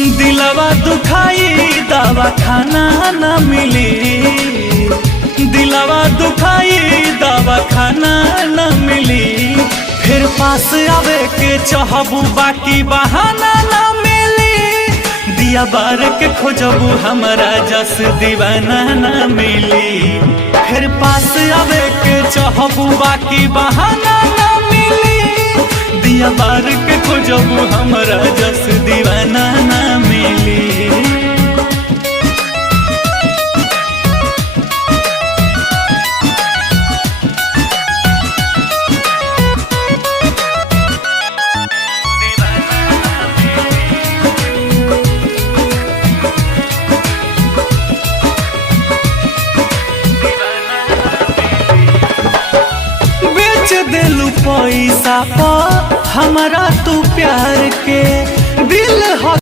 दिलवा दुखाई दवा खाना न मिली, दिलवा दुखाई दवा खाना न मिली। फिर पास आवे के चाहबू बाकी बहाना न मिली। दिया बार के खोजबू हमारा जस दीवाना न मिली। फिर पास आवे के चाहबू बाकी बहाना न मिली। दिया बार के खोजबू हमारा जस दीवाना न मिली। बेच दिलू पैसा पा हमारा तू प्यार के,